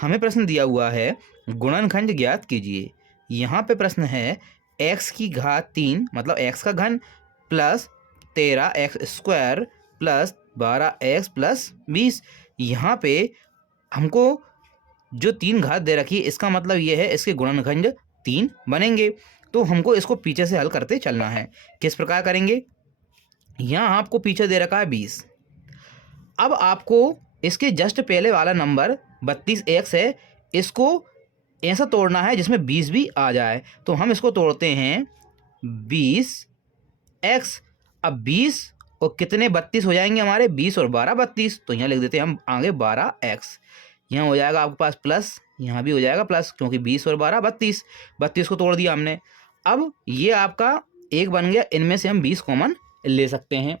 हमें प्रश्न दिया हुआ है गुणनखंड ज्ञात कीजिए। यहाँ पे प्रश्न है x की घात 3 मतलब x का घन plus 13x² plus 12x plus 20। यहाँ पे हमको जो 3 घात दे रखी है इसका मतलब ये है इसके गुणनखंड 3 बनेंगे। तो हमको इसको पीछे से हल करते चलना है। किस प्रकार करेंगे? यहाँ आपको पीछे दे रखा है 20। अब आपको इसके जस्ट पहले वाला नंबर 32x है, इसको ऐसा तोड़ना है जिसमें 20 भी आ जाए। तो हम इसको तोड़ते हैं 20x। अब 20 और कितने 32 हो जाएंगे हमारे, 20 और 12 32। तो यहाँ लिख देते हैं हम आगे 12x। यहाँ हो जाएगा आपके पास प्लस, यहाँ भी हो जाएगा प्लस, क्योंकि 20 और 12 32। 32 को तोड़ दिया हमने। अब ये आपका एक बन गया, इनमें से हम 20 कॉमन ले सकते हैं।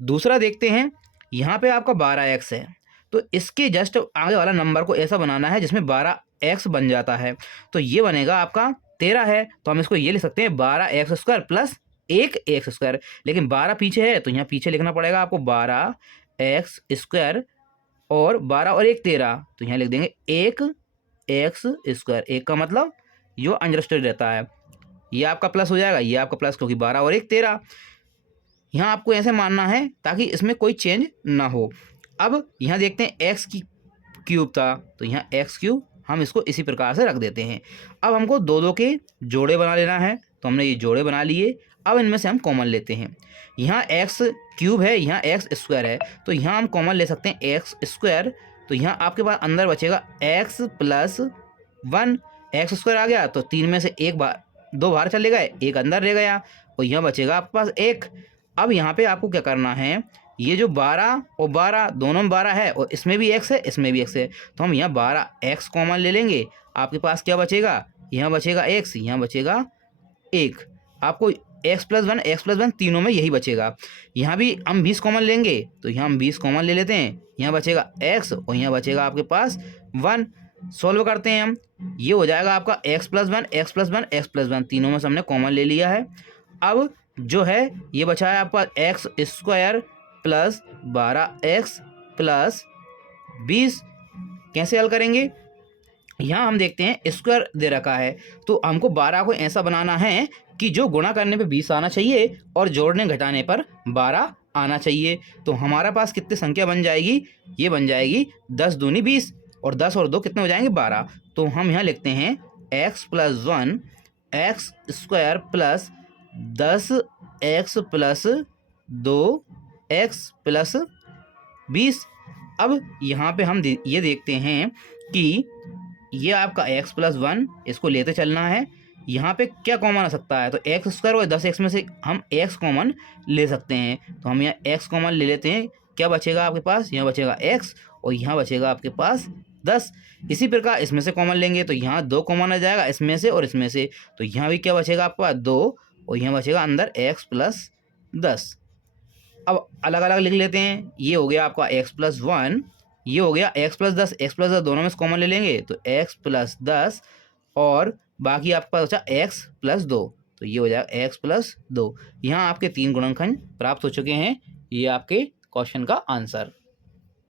दूसरा देखते हैं, यहाँ पे आपका 12x है, तो इसके जस्ट आगे वाला नंबर को ऐसा बनाना है जिसमें 12x बन जाता है। तो ये बनेगा आपका 13 है, तो हम इसको ये लिख सकते हैं 12x² प्लस 1x²। लेकिन 12 पीछे है तो यहाँ पीछे लिखना पड़ेगा आपको 12x² और 12 और 1 13। तो यहाँ लिख देंगे 1x²। एक का मतलब जो अंडरस्टूड रहता है, ये आपका प्लस हो जाएगा, ये आपका प्लस, क्योंकि 12 और 1 13। यहाँ आपको ऐसे मानना है ताकि इसमें कोई चेंज ना हो। अब यहाँ देखते हैं एक्स की क्यूब था, तो यहाँ x³ हम इसको इसी प्रकार से रख देते हैं। अब हमको दो दो के जोड़े बना लेना है, तो हमने ये जोड़े बना लिए। अब इनमें से हम कॉमन लेते हैं। यहाँ x³ है, यहाँ x² है, तो यहाँ हम कॉमन ले सकते हैं x²। तो यहाँ आपके पास अंदर बचेगा x प्लस 1। x² आ गया तो 3 में से एक बार 2 बाहर चले गए, एक अंदर रह गया, और यहाँ बचेगा आपके पास 1। अब यहाँ पे आपको क्या करना है, ये जो 12 और 12 दोनों में 12 है और इसमें भी x है, इसमें भी x है, तो हम यहाँ 12x कॉमन ले लेंगे। आपके पास क्या बचेगा, यहाँ बचेगा x, यहाँ बचेगा 1। आपको x प्लस 1 तीनों में यही बचेगा। यहाँ भी हम 20 कॉमन लेंगे, तो यहाँ हम 20 कॉमन ले लेते हैं। यहाँ बचेगा x और यहाँ बचेगा आपके पास 1। सॉल्व करते हैं हम, ये हो जाएगा आपका x प्लस 1 तीनों में से हमने कॉमन ले लिया है। अब जो है ये बचा है आपका x² प्लस 12x प्लस 20। कैसे हल करेंगे? यहाँ हम देखते हैं स्क्वायर दे रखा है, तो हमको 12 को ऐसा बनाना है कि जो गुणा करने पे 20 आना चाहिए और जोड़ने घटाने पर 12 आना चाहिए। तो हमारा पास कितनी संख्या बन जाएगी, ये बन जाएगी 10 दूनी 20, और 10 और 2 कितने हो जाएंगे 12। तो हम यहाँ लिखते हैं x plus 1 x² plus 10x plus 2x plus 20। अब यहाँ पे हम ये देखते हैं कि ये आपका x प्लस 1, इसको लेते चलना है। यहाँ पे क्या कॉमन आ सकता है, तो x² और 10x में से हम x कॉमन ले सकते हैं। तो हम यहाँ x कॉमन ले लेते हैं। क्या बचेगा आपके पास, यहाँ बचेगा x और यहाँ बचेगा आपके पास 10। इसी प्रकार इसमें से कॉमन लेंगे तो यहाँ 2 कॉमन आ जाएगा, इसमें से और इसमें से। तो यहाँ भी क्या बचेगा आपके पास 2, और यहाँ बचेगा अंदर x प्लस 10। अब अलग अलग लिख लेते हैं। ये हो गया आपका x प्लस 1, ये हो गया x प्लस 10। x प्लस 10 दोनों में से कॉमन ले लेंगे तो x प्लस 10, और बाकी आपके पास बचा x प्लस 2, तो ये हो जाएगा x प्लस 2। यहाँ आपके 3 गुणनखंड प्राप्त हो चुके हैं। ये आपके क्वेश्चन का आंसर।